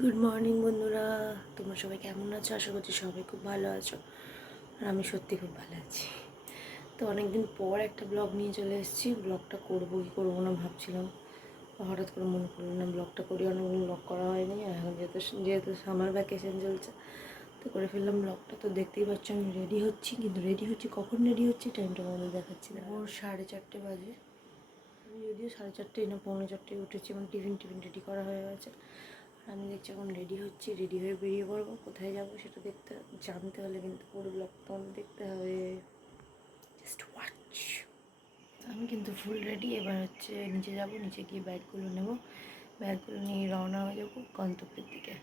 Good morning বন্ধুরা। তোমরা সবাই কেমন আছো? আশা করছি সবাই খুব ভালো আছো। আর আমি সত্যি খুব ভালো আছি। তো অনেকদিন পর একটা ব্লগ নিয়ে চলে এসেছি। ব্লগটা করব কি করব না ভাবছিলাম। হঠাৎ করে মনে করল না ব্লগটা করি, অনেকদিন ব্লগ করা হয়নি। আর এখন যেহেতু যেহেতু সামার ভ্যাকেশন চলছে, তো করে ফেললাম ব্লগটা তো দেখতেই পাচ্ছ, আমি রেডি হচ্ছি। কিন্তু রেডি হচ্ছি, কখন রেডি হচ্ছি টাইমটা আমাদের দেখাচ্ছি না। ওর সাড়ে চারটে বাজে। আমি যদিও সাড়ে চারটে না, পৌনে চারটে উঠেছি এবং টিফিন টিফিন রেডি করা হয়ে গেছে। আমি দেখছি এখন রেডি হচ্ছি রেডি হয়ে বেরিয়ে পড়ব। কোথায় যাব সেটা দেখতে, জানতে হলে কিন্তু পুরো ব্লগ তোমাদের দেখতে হবে। জাস্ট ওয়াচ আমি কিন্তু ফুল রেডি এবার হচ্ছে নিচে যাব, নিচে গিয়ে ব্যাগগুলো নেব। ব্যাগগুলো নিয়ে রওনা হয়ে যাব গন্তব্যের দিকে।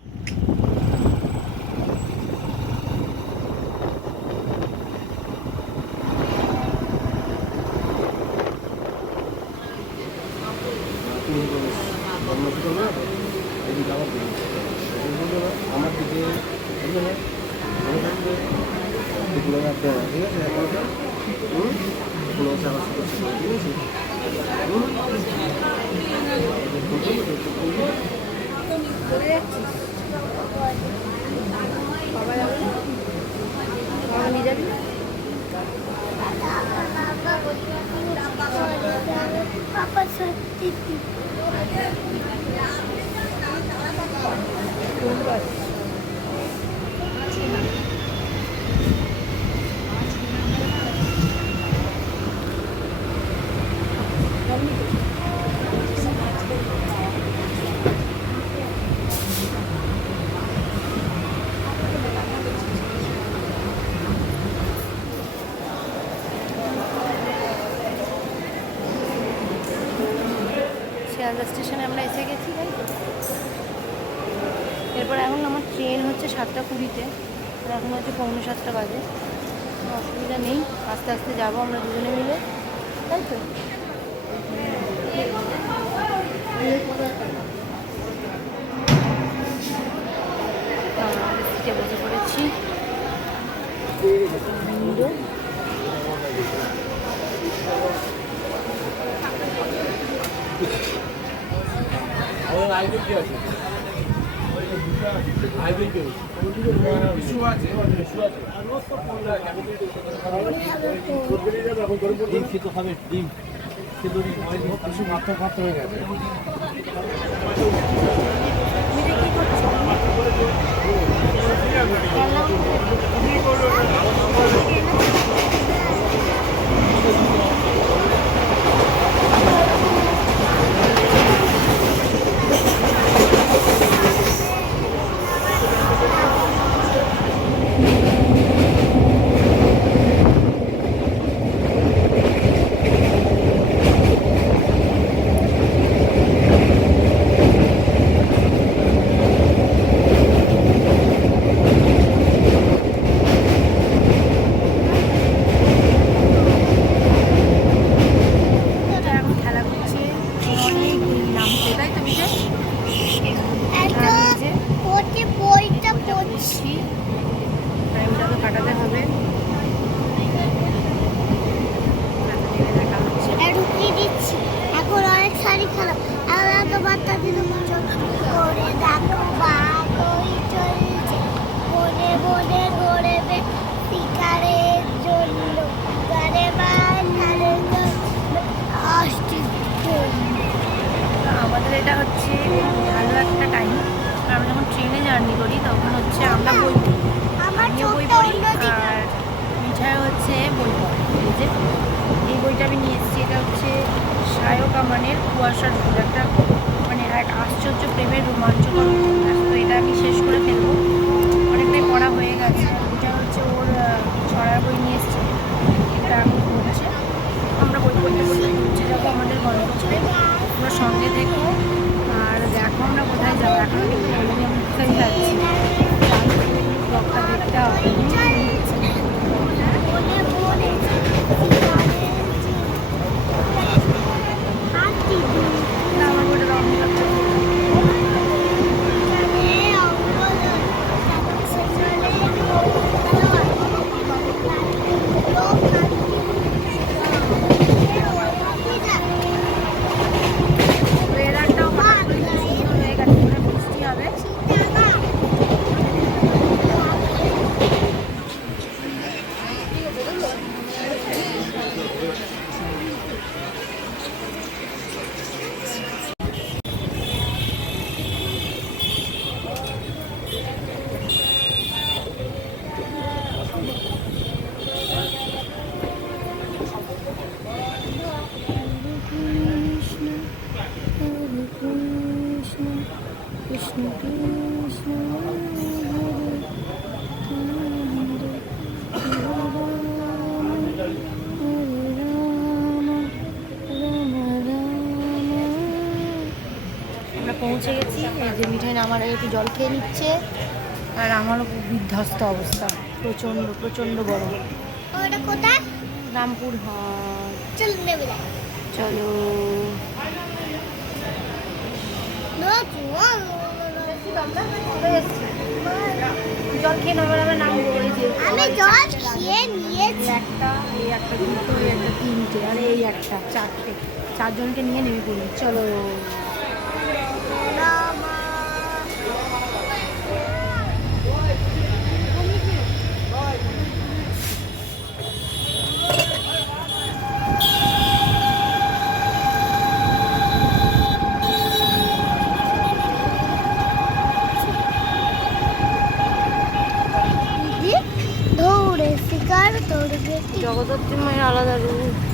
আমার দিকে ঠিক আছে এগুলো আমার সাথে ঠিক আছে পাপা সত্যি শিয়ালদা স্টেশনে আমরা এসে গেছি তাই? এরপর এখন আমার ট্রেন হচ্ছে সাতটা কুড়িতে এখন হচ্ছে পৌনে সাতটা বাজে। অসুবিধা নেই, আস্তে আস্তে যাব আমরা দুজনে মিলে। তাই তো? বসে পড়েছি। ভিড়ও ডিম সিদ্ধ হবে ডিম সিদ্ধ কিছু মাত্রা মাত্রা হয়ে গেছে তাই তো বিজয় একটা আমি যে বইটা পড়ছি। টাইমটা তো কাটাতে হবে। দিচ্ছি। এখন অনেক শাড়ি খারাপ আর এত বাচ্চা দিল করে। দেখো বাগই চলছে বনে বনে ঘুরবে শিকারের জন্য গানে বাজারে আসছে তো আমাদের এটা হচ্ছে ভালো একটা টাইম আমরা যখন ট্রেনে জার্নি করি তখন হচ্ছে আমরা বই পড়ি আমার আমিও বই চোখটা পড়ি অন্যদিকে আর মিঠাই হচ্ছে বই পড়ে এই যে এই বইটা আমি নিয়ে এসেছি এটা হচ্ছে সায়ক আমানের কুয়াশার ফুল। একটা মানে এক আশ্চর্য প্রেমের রোমাঞ্চকর তো এটা আমি শেষ করে ফেলব। পৌঁছে গেছি। এই যে মিঠাই আমার একটু জল খেয়ে নিচ্ছে। আর আমারও খুব বিধ্বস্ত অবস্থা। প্রচণ্ড প্রচণ্ড কোথায়? রামপুর হাট। চল। একটা এই একটা দুটো একটা তিনটে এই একটা চারটে। চারজনকে নিয়ে নেমে পড়ি চলো। জগদ্ধাত্রী মায়ের আলাদা রূপ।